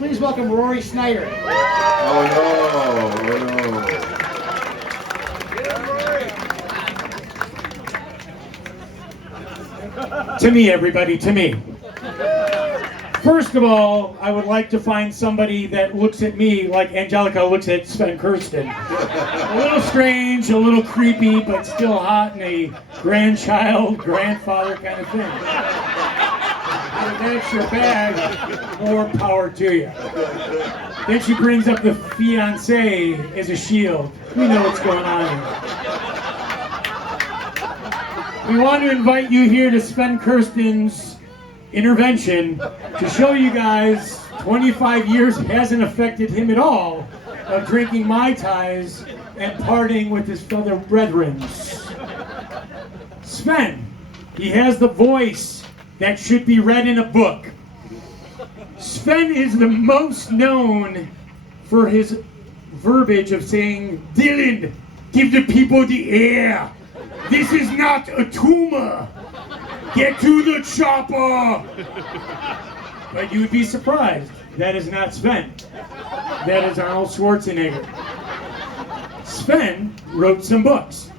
Please welcome Rory SNYDER. Oh no, oh no. To me, everybody, to me. First of all, I would like to find somebody that looks at me like Angelica looks at SVEN KIRSTEN. A little strange, a little creepy, but still hot in a grandchild, grandfather kind of thing. If that's your bag, more power to you. Then she brings up the fiancé as a shield. We know what's going on here. We want to invite you here to SVEN KIRSTEN's intervention to show you guys 25 years hasn't affected him at all of drinking Mai Tais and partying with his fellow brethren. SVEN, he has the voice that should be read in a book. SVEN is the most known for his verbiage of saying, "Dylan, give the people the air. This is not a tumor. Get to the chopper." But you would be surprised. That is not SVEN. That is Arnold Schwarzenegger. SVEN wrote some books.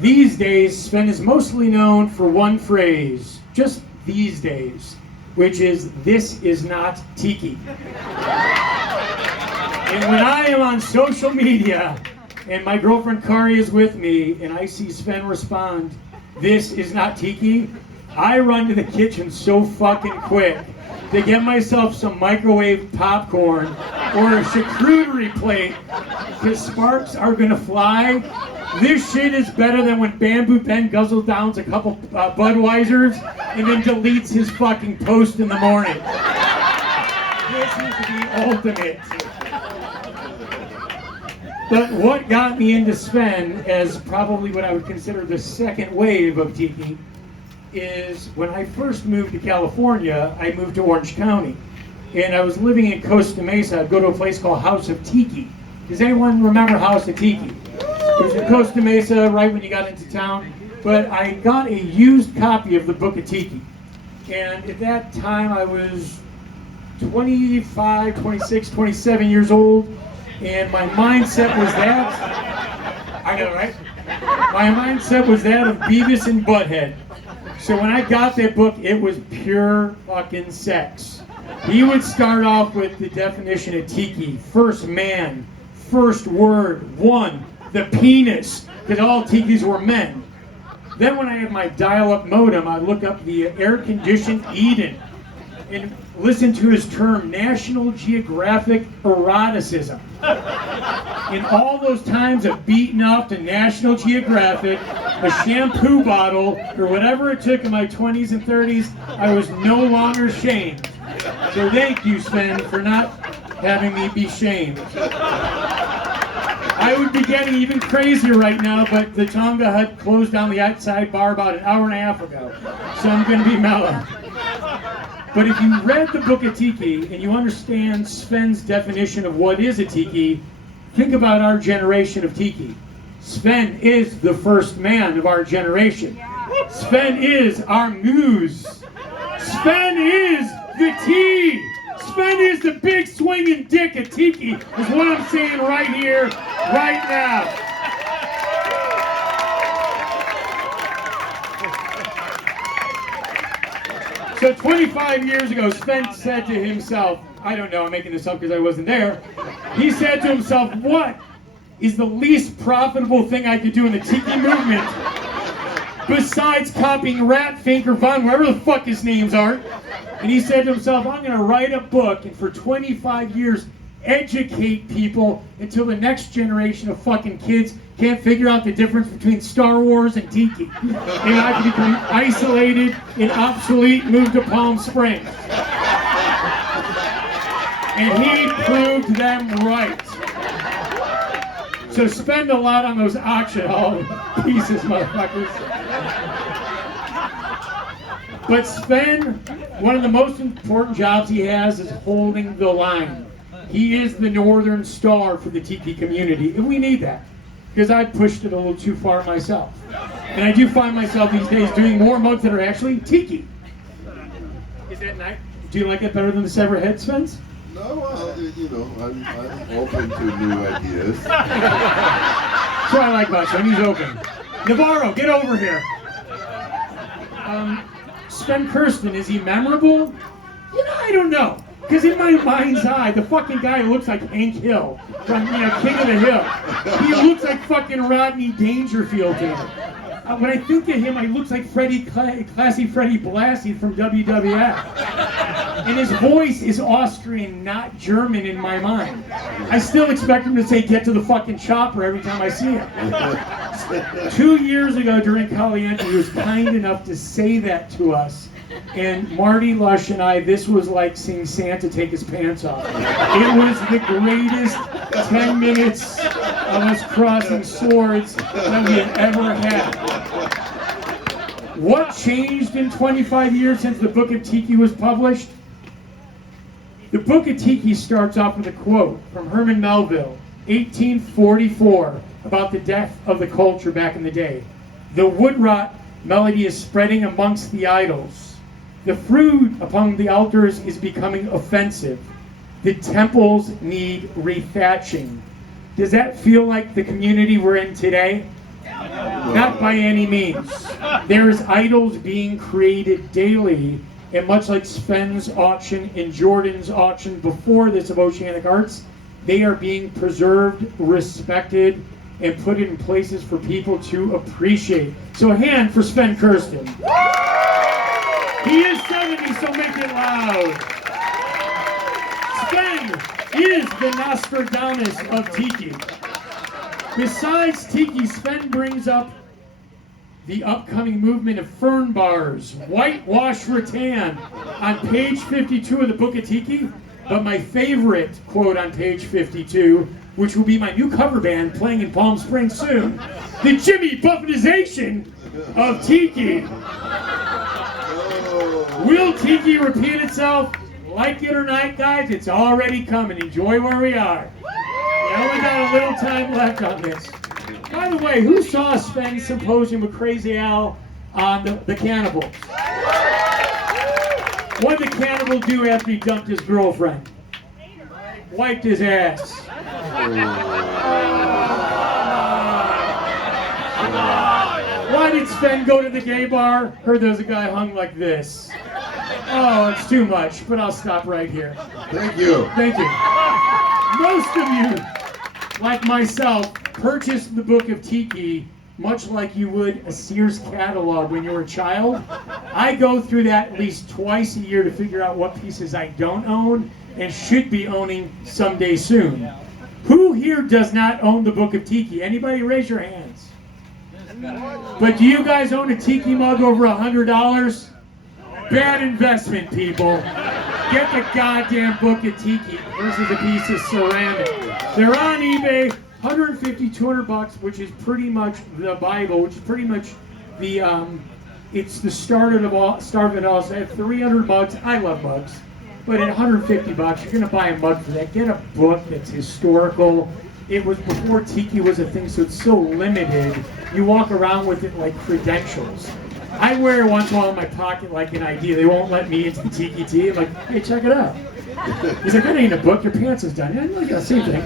These days, SVEN is mostly known for one phrase, just these days, which is, "This is not Tiki." And when I am on social media, and my girlfriend Kari is with me, and I see SVEN respond, "This is not Tiki," I run to the kitchen so fucking quick to get myself some microwave popcorn or a charcuterie plate, because sparks are gonna fly. This shit is better than when Bamboo Ben guzzles down a couple Budweisers and then deletes his fucking post in the morning. This is the ultimate. But what got me into SVEN as probably what I would consider the second wave of Tiki is when I first moved to California, I moved to Orange County. And I was living in Costa Mesa. I'd go to a place called House of Tiki. Does anyone remember House of Tiki? It was in Costa Mesa right when you got into town. But I got a used copy of the Book of Tiki. And at that time I was 25, 26, 27 years old. And my mindset was that, I know, right? My mindset was that of Beavis and Butthead. So when I got that book, it was pure fucking sex. He would start off with the definition of Tiki. First man, first word, one, the penis, because all Tikis were men. Then when I had my dial-up modem, I'd look up the air-conditioned Eden and listen to his term, National Geographic eroticism. In all those times of beating off to National Geographic, a shampoo bottle, or whatever it took in my 20s and 30s, I was no longer shamed. So thank you, SVEN, for not having me be shamed. I would be getting even crazier right now, but the Tonga Hut closed down the outside bar about an hour and a half ago, so I'm going to be mellow. But if you read the Book of Tiki and you understand SVEN's definition of what is a Tiki, think about our generation of Tiki. SVEN is the first man of our generation. SVEN is our muse. SVEN is the T. SVEN is the big swinging dick of Tiki, is what I'm saying right here, right now. So 25 years ago, SVEN said to himself, I don't know, I'm making this up because I wasn't there. He said to himself, what is the least profitable thing I could do in the Tiki movement besides copying Rat, Fink, or Von, whatever the fuck his names are? And he said to himself, I'm going to write a book and for 25 years educate people until the next generation of fucking kids can't figure out the difference between Star Wars and Tiki. And I can become isolated and obsolete, move to Palm Springs. And he proved them right. So spend a lot on those auction hall pieces, motherfuckers. But SVEN, one of the most important jobs he has is holding the line. He is the Northern Star for the Tiki community, and we need that. Because I pushed it a little too far myself. And I do find myself these days doing more modes that are actually Tiki. Is that nice? Do you like it better than the Severed Head, Svens? No, I'm open to new ideas. That's what I like about Sven. He's open. Navarro, get over here. Sven Kirsten, is he memorable? I don't know. Because in my mind's eye, the fucking guy looks like Hank Hill from, King of the Hill. He looks like fucking Rodney Dangerfield to me. When I think of him, he looks like Classy Freddie Blassie from WWF. And his voice is Austrian, not German in my mind. I still expect him to say, "Get to the fucking chopper" every time I see him. 2 years ago during Caliente, he was kind enough to say that to us. And Marty Lush and I, this was like seeing Santa take his pants off. It was the greatest 10 minutes of us crossing swords that we had ever had. What changed in 25 years since the Book of Tiki was published? The Book of Tiki starts off with a quote from Herman Melville, 1844, about the death of the culture back in the day. "The wood rot melody is spreading amongst the idols. The fruit upon the altars is becoming offensive. The temples need rethatching." Does that feel like the community we're in today? Not by any means. There's idols being created daily, and much like Sven's auction and Jordan's auction before this of Oceanic Arts, they are being preserved, respected, and put in places for people to appreciate. So a hand for Sven Kirsten. He is 70, so make it loud. Sven is the Nostradamus of Tiki. Besides Tiki, Sven brings up the upcoming movement of fern bars, whitewash rattan, on page 52 of the Book of Tiki. But my favorite quote on page 52, which will be my new cover band playing in Palm Springs soon, the Jimmy Buffetization of Tiki. Will Tiki repeat itself? Like it or not, guys, it's already coming. Enjoy where we are. We only got a little time left on this. By the way, who saw Sven's symposium with Crazy Al on the cannibals? What did the cannibal do after he dumped his girlfriend? Wiped his ass. Why did Sven go to the gay bar? Heard there was a guy hung like this. Oh, it's too much, but I'll stop right here. Thank you. Thank you. Most of you, like myself, purchased the Book of Tiki much like you would a Sears catalog when you were a child. I go through that at least twice a year to figure out what pieces I don't own and should be owning someday soon. Who here does not own the Book of Tiki? Anybody raise your hands. But do you guys own a Tiki mug over $100? Bad investment, people. Get the goddamn Book of Tiki versus a piece of ceramic. They're on eBay, $150, $200, which is pretty much the Bible, which is pretty much the it's the start of it all. So I have 300 mugs. I love mugs, but at $150, you're gonna buy a mug for that. Get a book that's historical. It was before Tiki was a thing, so it's so limited. You walk around with it like credentials. I wear it once in a while in my pocket like an ID. They won't let me into the Tiki Tea. I'm like, hey, check it out. He's like, that ain't a book. Your pants is done. I'm like, same thing.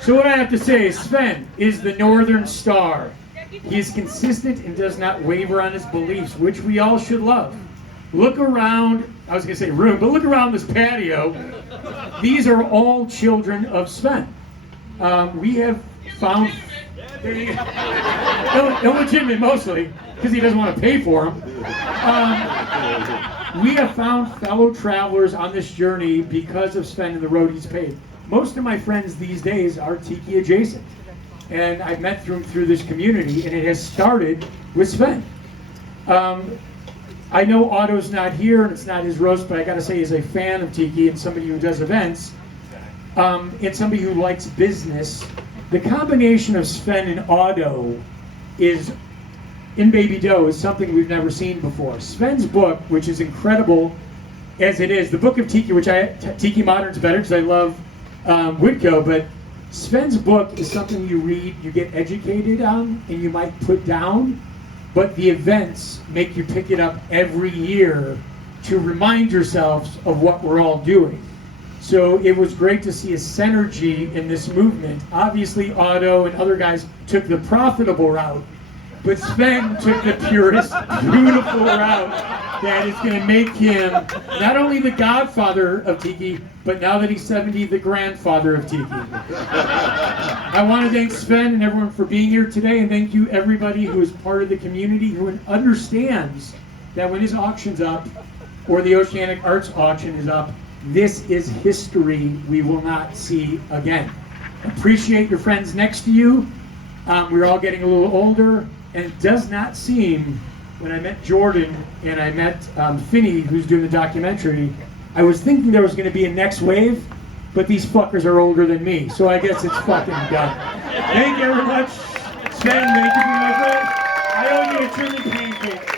So what I have to say is Sven is the Northern Star. He is consistent and does not waver on his beliefs, which we all should love. Look around, I was going to say room, but look around this patio. These are all children of Sven. We have found, illegitimate mostly, because he doesn't want to pay for them. We have found fellow travelers on this journey because of Sven and the road he's paved. Most of my friends these days are Tiki adjacent. And I've met through this community, and it has started with Sven. I know Otto's not here, and it's not his roast, but I gotta say, as a fan of Tiki and somebody who does events, and somebody who likes business, the combination of Sven and Otto is, in Baby Doe, is something we've never seen before. Sven's book, which is incredible as it is, the Book of Tiki, which Tiki Modern's better because I love Woodco, but Sven's book is something you read, you get educated on, and you might put down, but the events make you pick it up every year to remind yourselves of what we're all doing. So it was great to see a synergy in this movement. Obviously, Otto and other guys took the profitable route, but Sven took the purest, beautiful route that is going to make him not only the godfather of Tiki, but now that he's 70, the grandfather of Tiki. I want to thank Sven and everyone for being here today, and thank you everybody who is part of the community who understands that when his auction's up, or the Oceanic Arts auction is up, this is history we will not see again. Appreciate your friends next to you. We're all getting a little older, and it does not seem, when I met Jordan and I met Finney, who's doing the documentary, I was thinking there was going to be a next wave, but these fuckers are older than me, so I guess it's fucking done. Thank you very much. Sven, thank you for my friend. I owe you a truly pancake.